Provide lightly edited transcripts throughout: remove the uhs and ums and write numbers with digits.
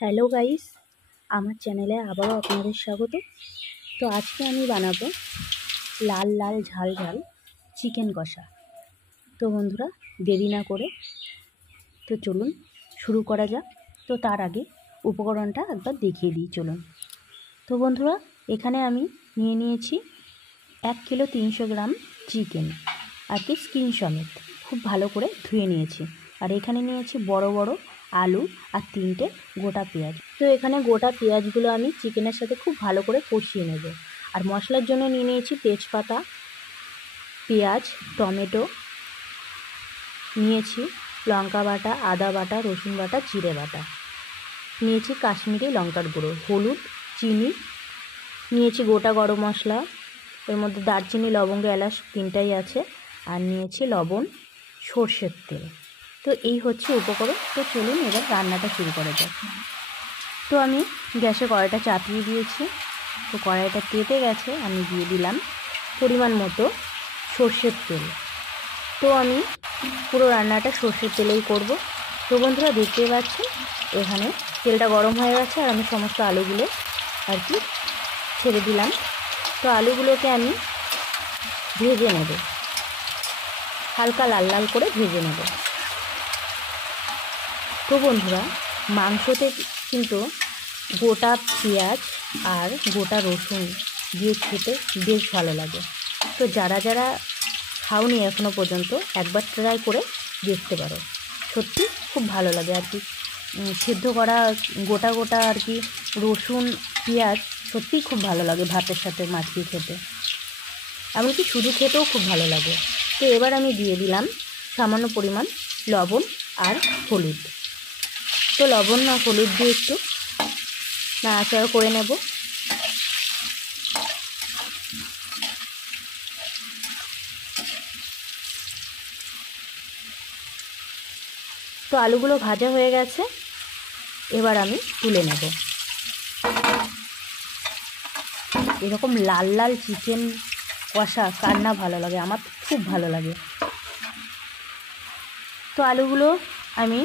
Hello guys, আমার চ্যানেলে আবারও আপনাদের স্বাগত। তো আজকে আমি বানাবো লাল লাল ঝাল ঝাল চিকেন কষা। তো বন্ধুরা, দেরি না করে তো চলুন শুরু করা যাক। তো তার আগে উপকরণটা একবার দেখিয়ে দিই, চলুন। তো বন্ধুরা, এখানে আমি নিয়ে নিয়েছি 1 কিলো 300 গ্রাম চিকেন, আর কি স্কিন সমেত খুব ভালো করে ধুয়ে নিয়েছি। আর এখানে নিয়েছি বড় বড় আলু আর 3টে গোটা পেঁয়াজ। তো এখানে গোটা পেঁয়াজগুলো আমি চিকেনের সাথে খুব ভালো করে কষিয়ে নেব। আর মশলার জন্য নিয়ে নিয়েছি তেজপাতা, পেঁয়াজ, টমেটো, নিয়েছি লঙ্কা বাটা, আদা বাটা, রসুন বাটা, জিরে বাটা, নিয়েছি কাশ্মীরি লঙ্কার গুঁড়ো, হলুদ, চিনি, নিয়েছি গোটা গরম মশলা, এর মধ্যে দারচিনি, লবঙ্গ, এলাচ 3টাই আছে, আর নিয়েছি লবণ, সর্ষের তেল। তো এই হচ্ছে উপকরণ। তো চলুন এবার রান্নাটা শুরু করা যাক। তো আমি গ্যাসে কড়াইটা চাপিয়ে দিয়েছি। তো কড়াইটা তেতে গেছে, আমি দিয়ে দিলাম পরিমাণ মতো সর্ষের তেল। তো আমি পুরো রান্নাটা সর্ষের তেলেই করব। তো বন্ধুরা, দেখতেই পাচ্ছেন এখানে তেলটা গরম হয়ে গেছে, আর আমি সমস্ত আলুগুলো আর কি ছেড়ে দিলাম। তো আলুগুলোকে আমি ভেজে নেব, হালকা লাল লাল করে ভেজে নেব। তো বন্ধুরা, মাংসতে কিন্তু গোটা পেঁয়াজ আর গোটা রসুন দিয়ে খেতে বেশ ভালো লাগে। তো যারা যারা খাওনি এখনও পর্যন্ত, একবার ট্রাই করে দেখতে পারো, সত্যি খুব ভালো লাগে আর কি। সিদ্ধ করা গোটা গোটা আর কি রসুন, পেঁয়াজ সত্যিই খুব ভালো লাগে ভাতের সাথে মাখিয়ে খেতে, এমনকি শুধু খেতেও খুব ভালো লাগে। তো এবার আমি দিয়ে দিলাম সামান্য পরিমাণ লবণ আর হলুদ। তো লবণ আর হলুদ দিয়ে একটু নাড়াচাড়া করে নেব। তো আলুগুলো ভাজা হয়ে গেছে, এবার আমি তুলে নেব। এরকম লাল লাল চিকেন কষা কার না ভালো লাগে, আমার খুব ভালো লাগে। তো আলুগুলো আমি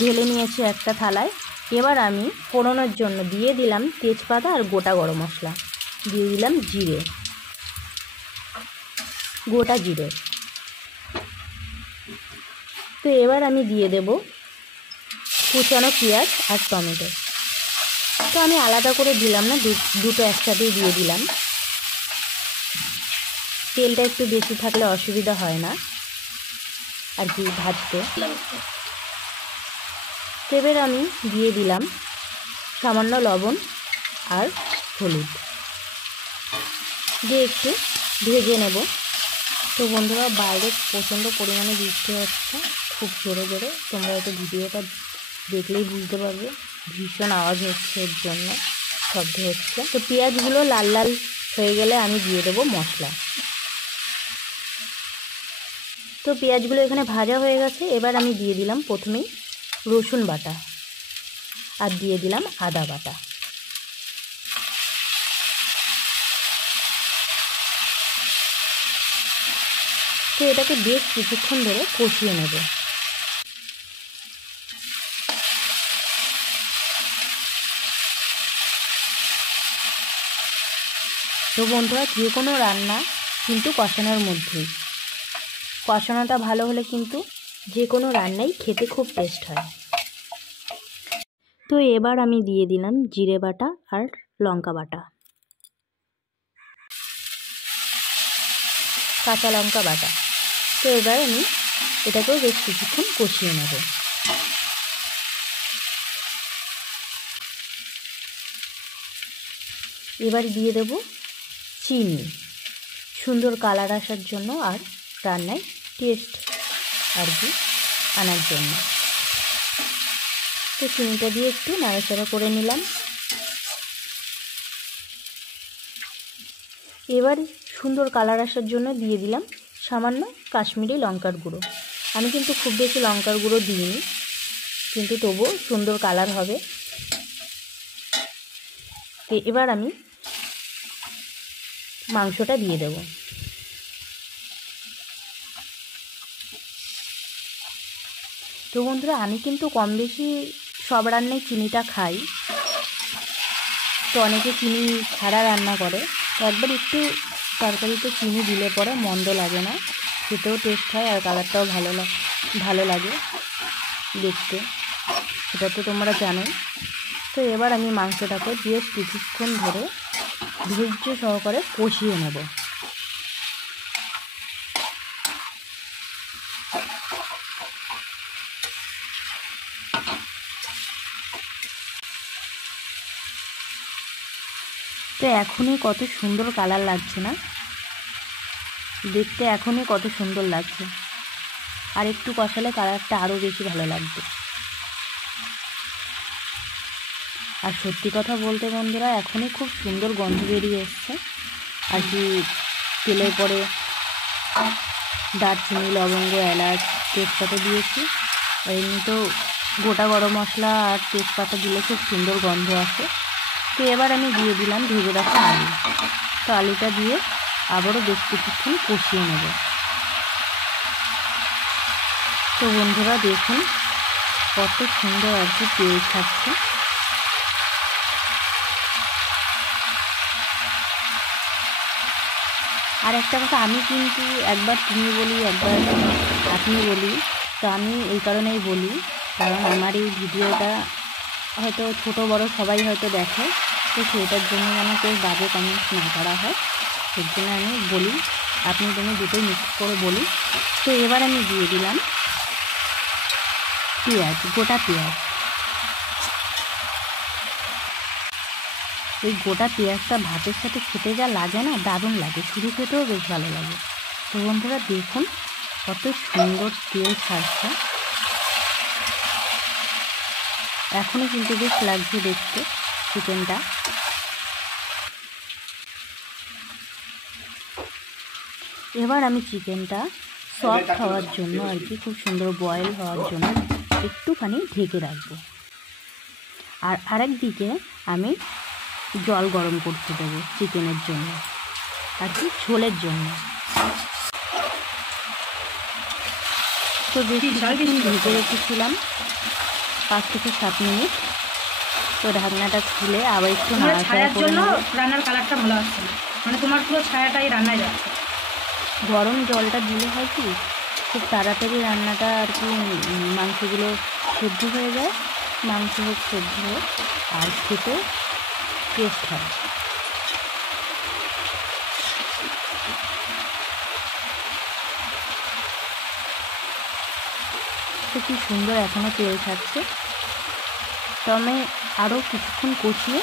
ঢেলে নিয়েছি একটা থালায়। এবার আমি ফোড়নের জন্য দিয়ে দিলাম তেজপাতা আর গোটা গরম মশলা, দিয়ে দিলাম জিরে, গোটা জিরে। তো এবার আমি দিয়ে দেব কুচানো পেঁয়াজ আর টমেটো। তো আমি আলাদা করে দিলাম না, দুটো একসাথেই দিয়ে দিলাম। তেলটা একটু বেশি থাকলে অসুবিধা হয় না আর কি ভাজতে। এবার আমি দিয়ে দিলাম সামান্য লবণ আর হলুদ, দিয়ে একটু ভেজে নেব। তো বন্ধুরা, বাইরে প্রচণ্ড পরিমাণে বৃষ্টি হচ্ছে, খুব জোরে জোরে। তোমরা হয়তো ভিডিওটা দেখলেই বুঝতে পারবে, ভীষণ আওয়াজ হচ্ছে, এর জন্য শব্দ হচ্ছে। তো পেঁয়াজগুলো লাল লাল হয়ে গেলে আমি দিয়ে দেবো মশলা। তো পেঁয়াজগুলো এখানে ভাজা হয়ে গেছে, এবার আমি দিয়ে দিলাম প্রথমেই রসুন বাটা, আর দিয়ে দিলাম আদা বাটা। তো এটাকে বেশ কিছুক্ষণ ধরে কষিয়ে নেব। তো বন্ধুরা, যে কোনো রান্না কিন্তু কষানোর মধ্যেই, কষানোটা ভালো হলে কিন্তু যে কোনো রান্নাই খেতে খুব টেস্ট হয়। তো এবার আমি দিয়ে দিলাম জিরে বাটা আর লঙ্কা বাটা, কাঁচা লঙ্কা বাটা। তো এবার আমি এটাকেও বেশ কিছুক্ষণ কষিয়ে নেব। এবার দিয়ে দেব চিনি, সুন্দর কালার আসার জন্য আর রান্নায় টেস্ট আর কি আনার জন্য। তো চিনিটা দিয়ে একটু নাড়াচাড়া করে নিলাম। এবার সুন্দর কালার আসার জন্য দিয়ে দিলাম সামান্য কাশ্মীরি লঙ্কার গুঁড়ো। আমি কিন্তু খুব বেশি লঙ্কার গুঁড়ো দিইনি, কিন্তু তবুও সুন্দর কালার হবে। তো এবার আমি মাংসটা দিয়ে দেব। তো বন্ধুরা, আমি কিন্তু কম বেশি সব রান্নায় চিনিটা খাই, তো অনেকে চিনি ছাড়া রান্না করে, তো একবার একটু তরকারিতে চিনি দিলে পরে মন্দ লাগে না, খেতেও টেস্ট হয় আর কালারটাও ভালো লাগে দেখতে, সেটা তো তোমরা জানোই। তো এবার আমি মাংসটাকে বেশ কিছুক্ষণ ধরে ধৈর্য সহকারে কষিয়ে নেব। তো এখনই কত সুন্দর কালার লাগছে না দেখতে, এখনই কত সুন্দর লাগছে, আর একটু কষালে কালারটা আরও বেশি ভালো লাগবে। আর সত্যি কথা বলতে বন্ধুরা, এখনই খুব সুন্দর গন্ধ বেরিয়ে এসছে আর কি। তেলের পরে দারচিনি, লবঙ্গ, এলাচ, তেজপাতা দিয়েছি, আর এমনিতেও গোটা গরম মশলা আর তেজপাতা দিলে খুব সুন্দর গন্ধ আসে। তো এবার আমি দিয়ে দিলাম ভেজে রাখা আলু। তো আলুটা দিয়ে আবারও বেশ কিছুক্ষণ কষিয়ে নেব। তো বন্ধুরা দেখুন কত সুন্দর আর কি তেল ছাড়ছে। আর একটা কথা, আমি কিন্তু একবার তুমি বলি একবার আপনি বলি, তো আমি এই কারণেই বলি, কারণ আমার এই ভিডিওটা হয়তো ছোটো বড় সবাই হয়তো দেখে, তো সেটার জন্য যেন কেউ বাজে কমেন্টস না করা হয়, এর জন্য আমি বলি, আপনি তুমি দুটোই মিক্স করে বলি। তো এবার আমি দিয়ে দিলাম পেঁয়াজ, গোটা পেঁয়াজ। এই গোটা পেঁয়াজটা ভাতের সাথে খেতে যা লাগে না, দারুণ লাগে, শুধু খেতেও বেশ ভালো লাগে। তো বন্ধুরা দেখুন কত সুন্দর তেল ছাড়ছে, এখনও কিন্তু বেশ লাগছে দেখতে চিকেনটা। এবার আমি চিকেনটা সফট হওয়ার জন্য আর কি, খুব সুন্দর বয়েল হওয়ার জন্য একটুখানি ঢেকে রাখবো। আর আরেক দিকে আমি জল গরম করতে দেবো চিকেনের জন্য আর কি, ঝোলের জন্য। তো বেশি ঢেকে রেখেছিলাম 5 থেকে 7 মিনিট। তো ঢাকনাটা খুলে আবার একটু নাড়াচাড়া করে নেব। রান্নার কালারটা ভালো আসছে না, মানে তোমার পুরো ছায়াটাই রান্নায় যাচ্ছে। গরম জলটা দিলে হয় কি, খুব তাড়াতাড়ি রান্নাটা আর কি, মাংসগুলো সেদ্ধ হয়ে যায়, মাংস হোক সেদ্ধ হোক, আর খেতে টেস্ট হয়। তো কি সুন্দর এখনও তেল ছাড়ছে। তো আমি আরও কিছুক্ষণ কষিয়ে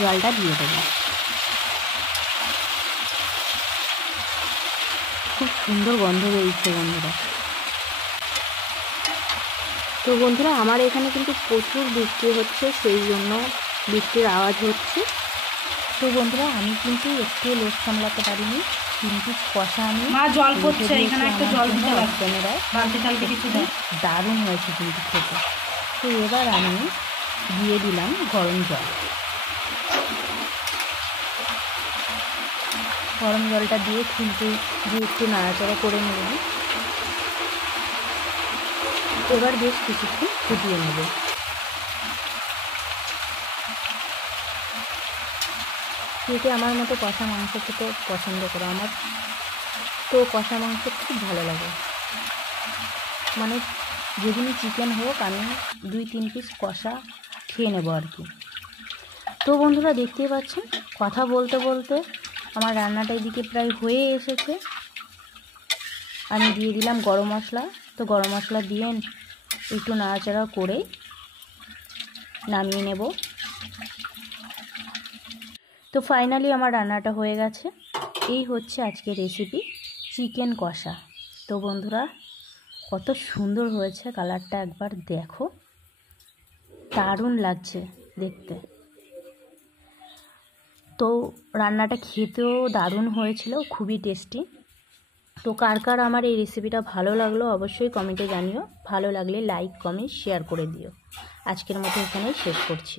জলটা দিয়ে দেবো। খুব সুন্দর গন্ধ বেরিয়েছে বন্ধুরা। তো বন্ধুরা আমার এখানে কিন্তু প্রচুর বৃষ্টি হচ্ছে, সেই জন্য বৃষ্টির আওয়াজ হচ্ছে। তো বন্ধুরা আমি কিন্তু একটু লোক সামলাতে পারিনি, 3 পিস কষা আমি জল পড়ছে, এখানে একটা জল দিতে লাগবে, ক্যামেরায় দারুণ হয়েছে কিন্তু খেতে। তো এবার আমি দিয়ে দিলাম গরম জল। গরম জলটা দিয়ে কিন্তু একটু নাড়াচাড়া করে নিলাম। এবার বেশ কিছুক্ষণ ফুটিয়ে নেব। খেতে আমার মতো কষা মাংস খেতে পছন্দ করো, আমার তো কষা মাংস খুব ভালো লাগে, মানে যেদিনই চিকেন হোক আমি 2-3 পিস কষা খেয়ে নেব আর কি। তো বন্ধুরা দেখতেই পাচ্ছেন কথা বলতে বলতে আমার রান্নাটা এদিকে প্রায় হয়ে এসেছে। আমি দিয়ে দিলাম গরম মশলা। তো গরম মশলা দিয়ে একটু নাড়াচাড়া করে নামিয়ে নেব। তো ফাইনালি আমার রান্নাটা হয়ে গেছে। এই হচ্ছে আজকের রেসিপি চিকেন কষা। তো বন্ধুরা কত সুন্দর হয়েছে কালারটা, একবার দেখো, দারুণ লাগছে দেখতে। তো রান্নাটা খেতেও দারুণ হয়েছিল, খুবই টেস্টি। তো কার কার আমার এই রেসিপিটা ভালো লাগলো অবশ্যই কমেন্টে জানিও। ভালো লাগলে লাইক, কমেন্ট, শেয়ার করে দিও। আজকের মতো এখানেই শেষ করছি।